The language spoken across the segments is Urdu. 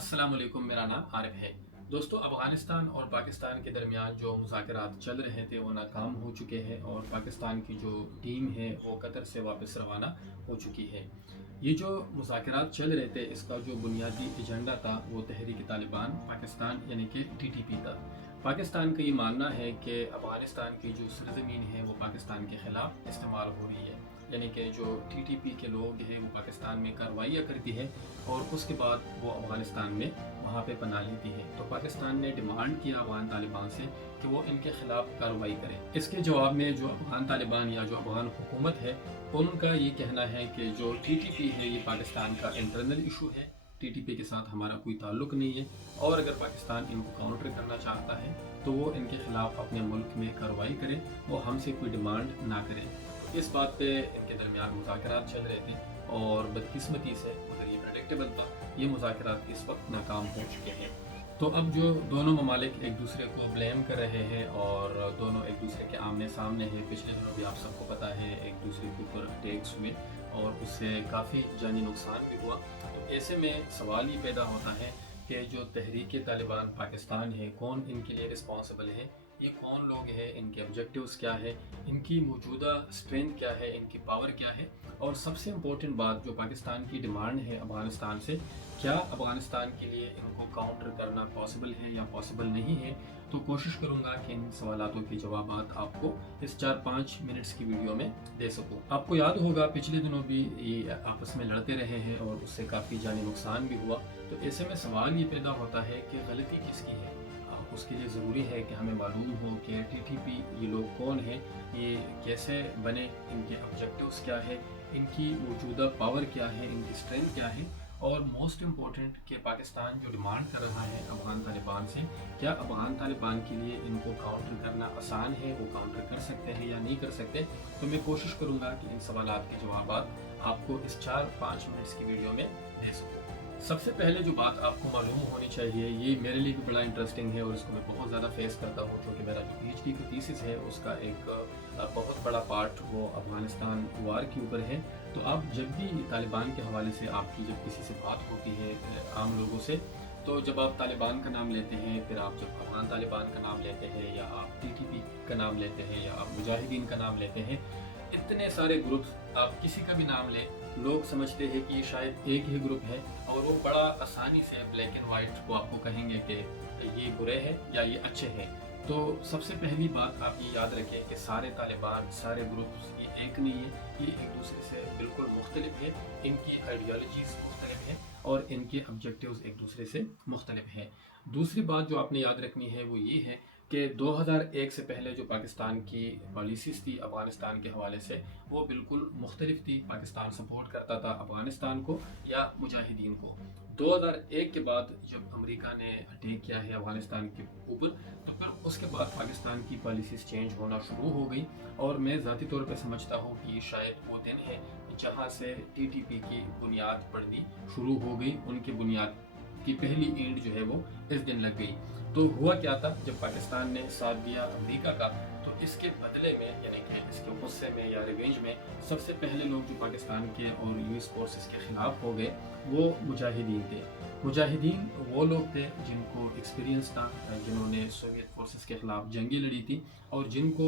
السلام علیکم، میرا نام عارف ہے۔ دوستو، افغانستان اور پاکستان کے درمیان جو مذاکرات چل رہے تھے وہ ناکام ہو چکے ہیں اور پاکستان کی جو ٹیم ہے وہ قطر سے واپس روانہ ہو چکی ہے۔ یہ جو مذاکرات چل رہے تھے اس کا جو بنیادی ایجنڈا تھا وہ تحریک طالبان پاکستان یعنی کہ TTP تھا۔ پاکستان کا یہ ماننا ہے کہ افغانستان کی جو سرزمین ہے وہ پاکستان کے خلاف استعمال ہو رہی ہے، یعنی کہ جو TTP کے لوگ ہیں وہ پاکستان میں کارروائیاں کرتی ہے اور اس کے بعد وہ افغانستان میں وہاں پہ پناہ لیتی ہے۔ تو پاکستان نے ڈیمانڈ کیا افغان طالبان سے کہ وہ ان کے خلاف کارروائی کرے۔ اس کے جواب میں جو افغان طالبان یا جو افغان حکومت ہے ان کا یہ کہنا ہے کہ جو TTP ہے یہ پاکستان کا انٹرنل ایشو ہے، TTP کے ساتھ ہمارا کوئی تعلق نہیں ہے، اور اگر پاکستان ان کو کاؤنٹر کرنا چاہتا ہے تو وہ ان کے خلاف اپنے ملک میں کارروائی کرے، وہ ہم سے کوئی ڈیمانڈ نہ کرے۔ اس بات پہ ان کے درمیان مذاکرات چل رہے تھے اور بدقسمتی سے مگر یہ پریڈکٹیبل تھا، یہ مذاکرات اس وقت ناکام ہو چکے ہیں۔ تو اب جو دونوں ممالک ایک دوسرے کو بلیم کر رہے ہیں اور دونوں ایک دوسرے کے آمنے سامنے ہیں، پچھلے دنوں بھی آپ سب کو پتہ ہے ایک دوسرے کے اوپر اٹیکس ہوئے اور اس سے کافی جانی نقصان بھی ہوا۔ تو ایسے میں سوال یہ پیدا ہوتا ہے کہ جو تحریک طالبان پاکستان ہے کون ان کے لیے رسپانسبل ہے، یہ کون لوگ ہیں، ان کے آبجیکٹیوز کیا ہے، ان کی موجودہ اسٹرینتھ کیا ہے، ان کی پاور کیا ہے، اور سب سے امپورٹنٹ بات جو پاکستان کی ڈیمانڈ ہے افغانستان سے، کیا افغانستان کے لیے ان کو کاؤنٹر کرنا پاسبل ہے یا پاسبل نہیں ہے۔ تو کوشش کروں گا کہ ان سوالاتوں کے جوابات آپ کو اس 4-5 منٹس کی ویڈیو میں دے سکوں۔ آپ کو یاد ہوگا پچھلے دنوں بھی یہ آپس میں لڑتے رہے ہیں اور اس سے کافی جانی نقصان بھی ہوا۔ تو ایسے میں سوال یہ پیدا ہوتا ہے کہ غلطی کس کی ہے۔ اس کے لیے ضروری ہے کہ ہمیں معلوم ہو کہ TTP یہ لوگ کون ہیں، یہ کیسے بنے، ان کے آبجیکٹیوز کیا ہے، ان کی موجودہ پاور کیا ہے، ان کی اسٹرینتھ کیا ہے، اور موسٹ امپورٹنٹ کہ پاکستان جو ڈیمانڈ کر رہا ہے افغان طالبان سے، کیا افغان طالبان کے لیے ان کو کاؤنٹر کرنا آسان ہے، وہ کاؤنٹر کر سکتے ہیں یا نہیں کر سکتے۔ تو میں کوشش کروں گا کہ ان سوالات کے جوابات آپ کو اس 4-5 منٹس کی ویڈیو میں دے سکوں۔ سب سے پہلے جو بات آپ کو معلوم ہونی چاہیے، یہ میرے لیے بھی بڑا انٹرسٹنگ ہے اور اس کو میں بہت زیادہ فیس کرتا ہوں کیونکہ میرا جو PhD کی تھیسس ہے اس کا ایک بہت بڑا پارٹ وہ افغانستان وار کے اوپر ہے۔ تو آپ جب بھی طالبان کے حوالے سے آپ کی جب کسی سے بات ہوتی ہے عام لوگوں سے، تو جب آپ طالبان کا نام لیتے ہیں، پھر آپ جب افغان طالبان کا نام لیتے ہیں یا آپ TTP کا نام لیتے ہیں یا آپ مجاہدین کا نام لیتے ہیں، اتنے سارے گروپس آپ کسی کا بھی نام لیں، لوگ سمجھتے ہیں کہ یہ شاید ایک ہی گروپ ہے اور وہ بڑا آسانی سے بلیک اینڈ وائٹ کو آپ کو کہیں گے کہ یہ برے ہیں یا یہ اچھے ہیں۔ تو سب سے پہلی بات آپ یہ یاد رکھیں کہ سارے طالبان، سارے گروپس یہ ایک نہیں ہے، یہ ایک دوسرے سے بالکل مختلف ہے، ان کی آئیڈیالوجیز مختلف ہیں اور ان کے آبجیکٹیوز ایک دوسرے سے مختلف ہیں۔ دوسری بات جو آپ نے یاد رکھنی ہے وہ یہ ہے کہ 2001 سے پہلے جو پاکستان کی پالیسیز تھی افغانستان کے حوالے سے وہ بالکل مختلف تھی۔ پاکستان سپورٹ کرتا تھا افغانستان کو یا مجاہدین کو۔ 2001 کے بعد جب امریکہ نے اٹیک کیا ہے افغانستان کے اوپر، تو پھر اس کے بعد پاکستان کی پالیسیز چینج ہونا شروع ہو گئی، اور میں ذاتی طور پہ سمجھتا ہوں کہ یہ شاید وہ دن ہے جہاں سے TTP کی بنیاد پڑنی شروع ہو گئی، ان کی بنیاد کی پہلی اینٹ جو ہے وہ اس دن لگ گئی۔ تو ہوا کیا تھا، جب پاکستان نے ساتھ دیا امریکہ کا، تو اس کے بدلے میں یعنی کہ اس کے غصے میں یا ریونج میں سب سے پہلے لوگ جو پاکستان کے اور US فورسز کے خلاف ہو گئے وہ مجاہدین تھے۔ مجاہدین وہ لوگ تھے جن کو ایکسپیرینس تھا، جنہوں نے سوویت فورسز کے خلاف جنگیں لڑی تھی اور جن کو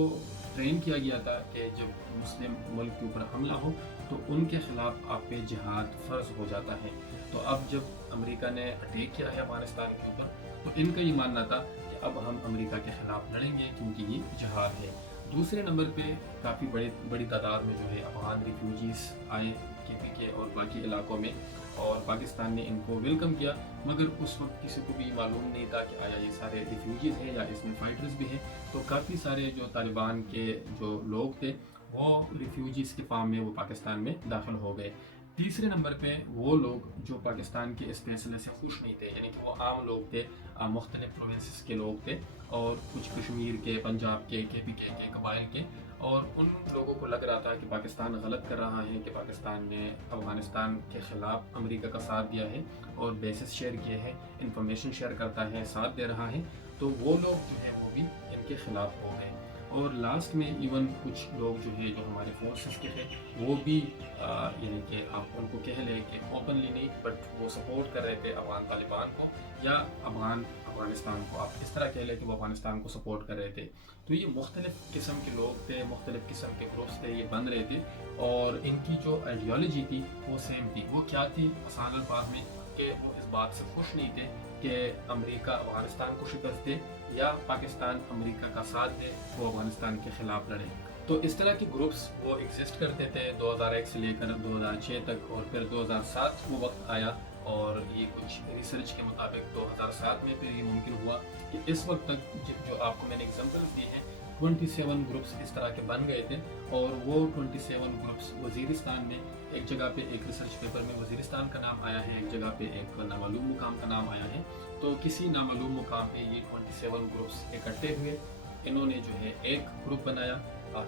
ٹرین کیا گیا تھا کہ جب مسلم ملک کے اوپر حملہ ہو تو ان کے خلاف آپ پہ جہاد فرض ہو جاتا ہے۔ تو اب جب امریکہ نے اٹیک کیا ہے افغانستان کے اوپر تو ان کا یہ ماننا تھا کہ اب ہم امریکہ کے خلاف لڑیں گے کیونکہ یہ جہاد ہے۔ دوسرے نمبر پہ کافی بڑی تعداد میں جو ہے افغان ریفیوجیز آئے KP اور باقی علاقوں میں، اور پاکستان نے ان کو ویلکم کیا، مگر اس وقت کسی کو بھی معلوم نہیں تھا کہ آیا یہ سارے ریفیوجیز ہیں یا اس میں فائٹرز بھی ہیں۔ تو کافی سارے جو طالبان کے جو لوگ تھے وہ ریفیوجیز کے فارم میں وہ پاکستان میں داخل ہو گئے۔ تیسرے نمبر پہ وہ لوگ جو پاکستان کے اس فیصلے سے خوش نہیں تھے، یعنی کہ وہ عام لوگ تھے، مختلف پروونسز کے لوگ تھے اور کچھ کشمیر کے، پنجاب کے، KP کے قبائل کے، اور ان لوگوں کو لگ رہا تھا کہ پاکستان غلط کر رہا ہے، کہ پاکستان نے افغانستان کے خلاف امریکہ کا ساتھ دیا ہے اور بیسز شیئر کیے ہیں، انفارمیشن شیئر کرتا ہے، ساتھ دے رہا ہے۔ تو وہ لوگ جو ہیں وہ بھی ان کے خلاف ہو گئے۔ اور لاسٹ میں ایون کچھ لوگ جو ہے جو ہمارے فورسز کے تھے وہ بھی یعنی کہ آپ ان کو کہہ لیں کہ اوپنلی نہیں بٹ وہ سپورٹ کر رہے تھے افغان طالبان کو یا افغانستان کو، آپ اس طرح کہہ لیں کہ وہ افغانستان کو سپورٹ کر رہے تھے۔ تو یہ مختلف قسم کے لوگ تھے، مختلف قسم کے گروپس تھے، یہ بن رہے تھے اور ان کی جو آئیڈیالوجی تھی وہ سیم تھی۔ وہ کیا تھی آسان الفاظ میں کہ وہ اس بات سے خوش نہیں تھے کہ امریکہ افغانستان کو شکست دے یا پاکستان امریکہ کا ساتھ دے وہ افغانستان کے خلاف لڑے۔ تو اس طرح کے گروپس وہ ایگزسٹ کرتے تھے 2001 سے لے کر 2006 تک، اور پھر 2007 وہ وقت آیا اور یہ کچھ ریسرچ کے مطابق 2007 میں پھر یہ ممکن ہوا کہ اس وقت تک جو آپ کو میں نے ایگزامپلس دی ہیں 27 گروپس اس طرح کے بن گئے تھے، اور وہ 27 گروپس وزیرستان میں ایک جگہ پہ ایک ریسرچ پیپر میں وزیرستان کا نام آیا ہے، ایک جگہ پہ ایک نامعلوم مقام کا نام آیا ہے۔ تو کسی نامعلوم مقام پہ یہ 27 گروپس اکٹھے ہوئے، انہوں نے جو ہے ایک گروپ بنایا۔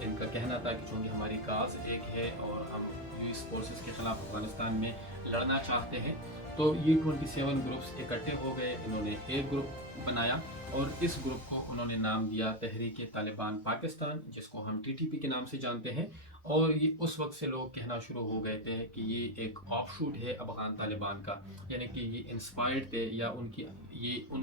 ان کا کہنا تھا کہ چونکہ ہماری کاز ایک ہے اور ہم US فورسز کے خلاف افغانستان میں لڑنا چاہتے ہیں، تو یہ 27 گروپس اکٹھے ہو گئے، انہوں نے ایک گروپ بنایا اور اس گروپ کو انہوں نے نام دیا تحریک طالبان پاکستان، جس کو ہم TTP کے نام سے جانتے ہیں۔ اور یہ اس وقت سے لوگ کہنا شروع ہو گئے تھے کہ یہ ایک آف شوٹ ہے افغان طالبان کا، یعنی کہ یہ انسپائرڈ تھے یا ان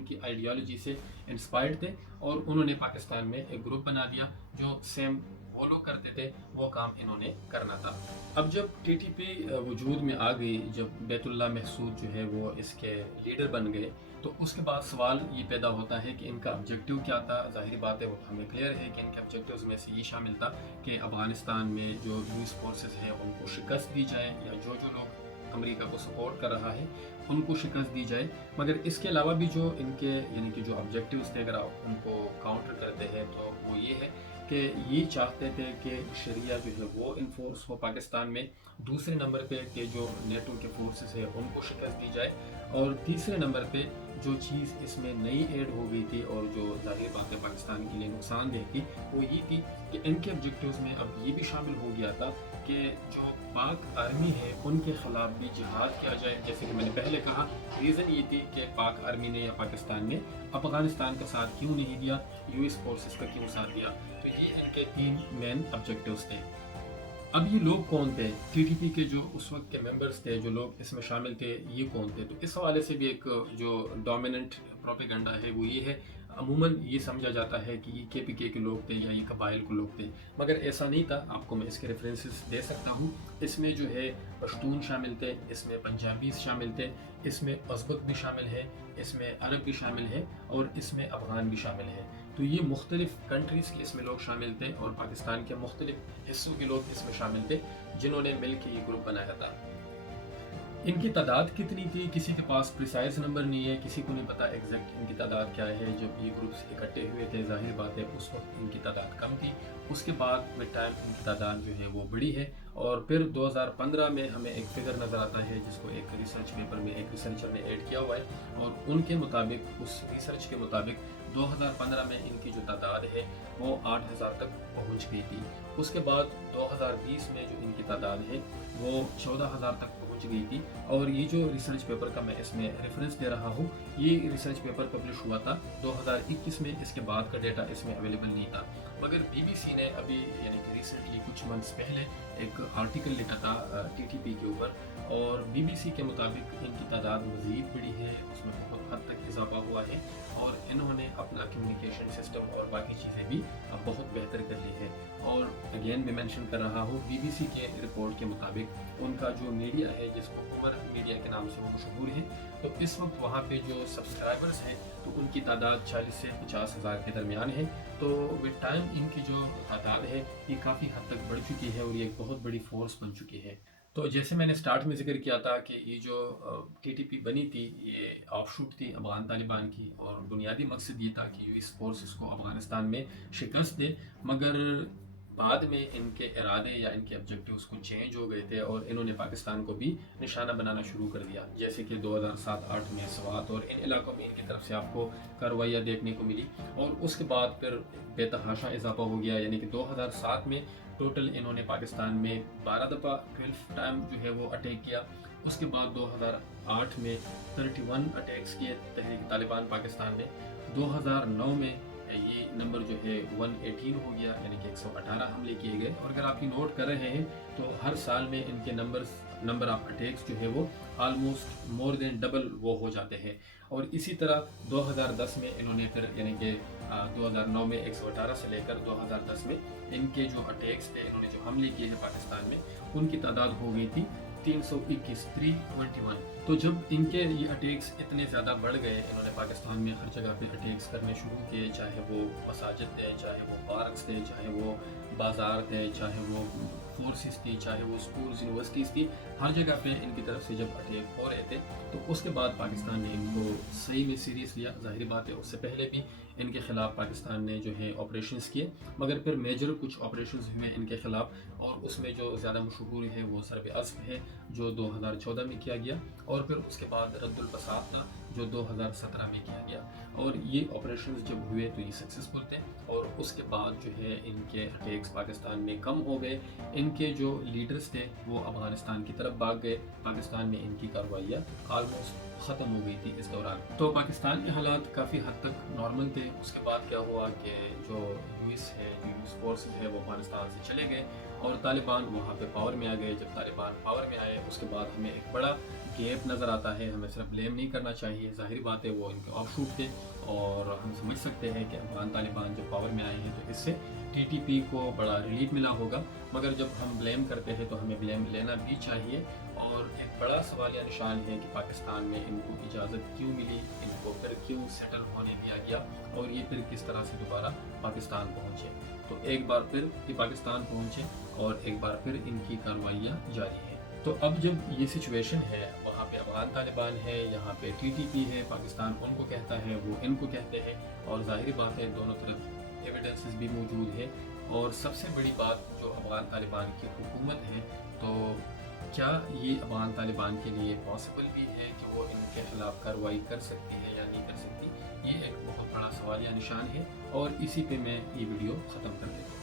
کی آئیڈیالوجی سے انسپائرڈ تھے، اور انہوں نے پاکستان میں ایک گروپ بنا دیا جو سیم وہ لوگ کرتے تھے، وہ کام انہوں نے کرنا تھا۔ اب جب TTP وجود میں آ گئی، جب بیت اللہ محسود جو ہے وہ اس کے لیڈر بن گئے، تو اس کے بعد سوال یہ پیدا ہوتا ہے کہ ان کا آبجیکٹیو کیا تھا۔ ظاہری بات ہے وہ ہمیں کلیئر ہے کہ ان کے آبجیکٹیوز میں سے یہ شامل تھا کہ افغانستان میں جو US فورسز ہیں ان کو شکست دی جائے، یا جو لوگ امریکہ کو سپورٹ کر رہا ہے ان کو شکست دی جائے۔ مگر اس کے علاوہ بھی جو ان کے یعنی کہ جو آبجیکٹیوز تھے، اگر آپ ان کو کاؤنٹر کرتے ہیں تو وہ یہ ہے کہ یہ چاہتے تھے کہ شریعہ جو ہے وہ انفورس ہو پاکستان میں، دوسرے نمبر پہ کہ جو نیٹو کے فورسز ہیں ان کو شکست دی جائے، اور تیسرے نمبر پہ جو چیز اس میں نئی ایڈ ہو گئی تھی اور جو ظاہر بات ہے پاکستان کے لیے نقصان دہ تھی، وہ یہ تھی کہ ان کے آبجیکٹیوز میں اب یہ بھی شامل ہو گیا تھا کہ جو پاک آرمی ہے ان کے خلاف بھی جہاد کیا جائے۔ جیسے کہ میں نے پہلے کہا، ریزن یہ تھی کہ پاک آرمی نے یا پاکستان نے افغانستان کا ساتھ کیوں نہیں دیا، US فورسز کا کیوں ساتھ دیا۔ تو یہ ان کے 3 مین آبجیکٹیوز تھے۔ اب یہ لوگ کون تھے؟ TTP کے جو اس وقت کے ممبرز تھے، جو لوگ اس میں شامل تھے، یہ کون تھے؟ تو اس حوالے سے بھی ایک جو ڈومیننٹ پروپیگنڈا ہے وہ یہ ہے، عموماً یہ سمجھا جاتا ہے کہ یہ KPK کے لوگ تھے یا یہ قبائل کے لوگ تھے، مگر ایسا نہیں تھا۔ آپ کو میں اس کے ریفرنسز دے سکتا ہوں۔ اس میں جو ہے پشتون شامل تھے، اس میں پنجابیز شامل تھے، اس میں ازبک بھی شامل ہے، اس میں عرب بھی شامل ہے، اور اس میں افغان بھی شامل ہے۔ تو یہ مختلف کنٹریز کے اس میں لوگ شامل تھے، اور پاکستان کے مختلف حصوں کے لوگ اس میں شامل تھے جنہوں نے مل کے یہ گروپ بنایا تھا۔ ان کی تعداد کتنی تھی کسی کے پاس پریسائز نمبر نہیں ہے، کسی کو نہیں پتا ایگزیکٹ ان کی تعداد کیا ہے۔ جب یہ گروپس اکٹھے ہوئے تھے ظاہر بات ہے اس وقت ان کی تعداد کم تھی، اس کے بعد میں ٹائم ان کی تعداد جو ہے وہ بڑی ہے، اور پھر 2015 میں ہمیں ایک فگر نظر آتا ہے جس کو ایک ریسرچ پیپر میں ایک ریسرچر نے ایڈ کیا ہوا ہے، اور ان کے مطابق، اس ریسرچ کے مطابق 2015 میں ان کی جو تعداد ہے وہ 8000 تک پہنچ گئی تھی۔ اس کے بعد 2020 میں جو ان کی تعداد ہے وہ 14000 تک پہنچ گئی تھی، اور یہ جو ریسرچ پیپر کا میں اس میں ریفرنس دے رہا ہوں، یہ ریسرچ پیپر پبلش ہوا تھا 2021 میں، اس کے بعد کا ڈیٹا اس میں اویلیبل نہیں تھا۔ مگر BBC نے ابھی یعنی کہ ریسنٹلی کچھ منتھس پہلے ایک آرٹیکل لکھا تھا TTP کے اوپر، اور BBC کے مطابق ان کی تعداد مزید بڑی ہے، اس میں بہت حد تک اضافہ ہوا ہے، اور انہوں نے اپنا کمیونیکیشن سسٹم اور باقی چیزیں بھی اب بہت بہتر کر لی ہے۔ اور اگین میں مینشن کر رہا ہوں BBC کے رپورٹ کے مطابق ان کا جو میڈیا ہے جس کو عمر میڈیا کے نام سے وہ مشہور ہے، تو اس وقت وہاں پہ جو سبسکرائبرز ہیں تو ان کی تعداد 40 سے 50 ہزار کے درمیان ہے۔ تو ود ٹائم ان کی جو تعداد ہے یہ کافی حد تک بڑھ چکی ہے، اور یہ ایک بہت بڑی فورس بن چکی ہے۔ تو جیسے میں نے سٹارٹ میں ذکر کیا تھا کہ یہ جو TTP بنی تھی یہ آف شوٹ تھی افغان طالبان کی، اور بنیادی مقصد یہ تھا کہ US فورسز کو افغانستان میں شکست دے، مگر بعد میں ان کے ارادے یا ان کے آبجیکٹیوز کو چینج ہو گئے تھے، اور انہوں نے پاکستان کو بھی نشانہ بنانا شروع کر دیا، جیسے کہ 2007-8 میں سوات اور ان علاقوں میں ان کی طرف سے آپ کو کارروائیاں دیکھنے کو ملی، اور اس کے بعد پھر بے تحاشا اضافہ ہو گیا، یعنی کہ 2007 میں ٹوٹل انہوں نے پاکستان میں 12 دفعہ 12 ٹائم جو ہے وہ اٹیک کیا۔ اس کے بعد 2008 میں 31 اٹیکس کیے تحریک طالبان پاکستان نے، 2009 میں یہ نمبر جو ہے 118 ہو گیا، یعنی کہ 118 حملے کیے گئے۔ اور اگر آپ یہ نوٹ کر رہے ہیں تو ہر سال میں ان کے نمبر آف اٹیکس جو ہے وہ آلموسٹ مور دین ڈبل وہ ہو جاتے ہیں۔ اور اسی طرح 2010 میں انہوں نے پھر یعنی کہ 2009 میں 118 سے لے کر 2010 میں ان کے جو اٹیکس تھے، انہوں نے جو حملے کیے ہیں پاکستان میں، ان کی تعداد ہو گئی تھی 321۔ تو جب ان کے یہ اٹیکس اتنے زیادہ بڑھ گئے، انہوں نے پاکستان میں ہر جگہ پہ اٹیکس کرنے شروع کیے، چاہے وہ مساجد تھے، چاہے وہ پارکس تھے، چاہے وہ بازار تھے، چاہے وہ فورسز تھی، چاہے وہ اسکولز یونیورسٹیز تھی، ہر جگہ پہ ان کی طرف سے جب اٹیک ہو رہے تھے تو اس کے بعد پاکستان نے ان کو صحیح میں سیریس لیا۔ ظاہری بات ہے اس سے پہلے بھی ان کے خلاف پاکستان نے جو ہے آپریشنز کیے، مگر پھر میجر کچھ آپریشنز ہوئے ان کے خلاف، اور اس میں جو زیادہ مشہور ہے وہ ضرب عصف ہے جو 2014 میں کیا گیا، اور پھر اس کے بعد رد البساط تھا جو 2017 میں کیا گیا۔ اور یہ آپریشنز جب ہوئے تو یہ سکسیسفل تھے، اور اس کے بعد جو ہے ان کے اٹیکس پاکستان میں کم ہو گئے۔ ان کے جو لیڈرز تھے وہ افغانستان کی طرف بھاگ گئے، پاکستان میں ان کی کارروائیاں آلموسٹ ختم ہو گئی تھی اس دوران۔ تو پاکستان کے حالات کافی حد تک نارمل تھے۔ اس کے بعد کیا ہوا کہ جو یو ایس فورسز ہے وہ افغانستان سے چلے گئے اور طالبان وہاں پہ پاور میں آ گئے۔ جب طالبان پاور میں آئے اس کے بعد ہمیں ایک بڑا گیپ نظر آتا ہے، ہمیں صرف بلیم نہیں کرنا چاہیے، ظاہری بات ہے وہ ان کے آف شوٹ تھے، اور ہم سمجھ سکتے ہیں کہ افغان طالبان جب پاور میں آئے ہیں تو اس سے ٹی ٹی پی کو بڑا ریلیف ملا ہوگا، مگر جب ہم بلیم کرتے ہیں تو ہمیں بلیم لینا بھی چاہیے۔ اور ایک بڑا سوالیہ نشان ہے کہ پاکستان میں ان کو اجازت کیوں ملی، ان کو پھر کیوں سیٹل ہونے دیا گیا، اور یہ پھر کس طرح سے دوبارہ پاکستان پہنچے۔ تو ایک بار پھر یہ پاکستان پہنچے اور ایک بار پھر ان کی کارروائیاں جاری ہیں۔ تو اب جب یہ سچویشن ہے، وہاں پہ افغان طالبان ہے، یہاں پہ ٹی ٹی پی ہے، پاکستان ان کو کہتا ہے، وہ ان کو کہتے ہیں، اور ظاہری بات ہے دونوں طرف ایویڈنسز بھی موجود ہے۔ اور سب سے بڑی بات جو افغان طالبان کی حکومت ہے، تو کیا یہ افغان طالبان کے لیے پاسبل بھی ہے کہ وہ ان کے خلاف کارروائی کر سکتی ہے یا نہیں کر سکتی؟ یہ ایک بہت بڑا سوالیہ نشان ہے، اور اسی پہ میں یہ ویڈیو ختم کر دیتا ہوں۔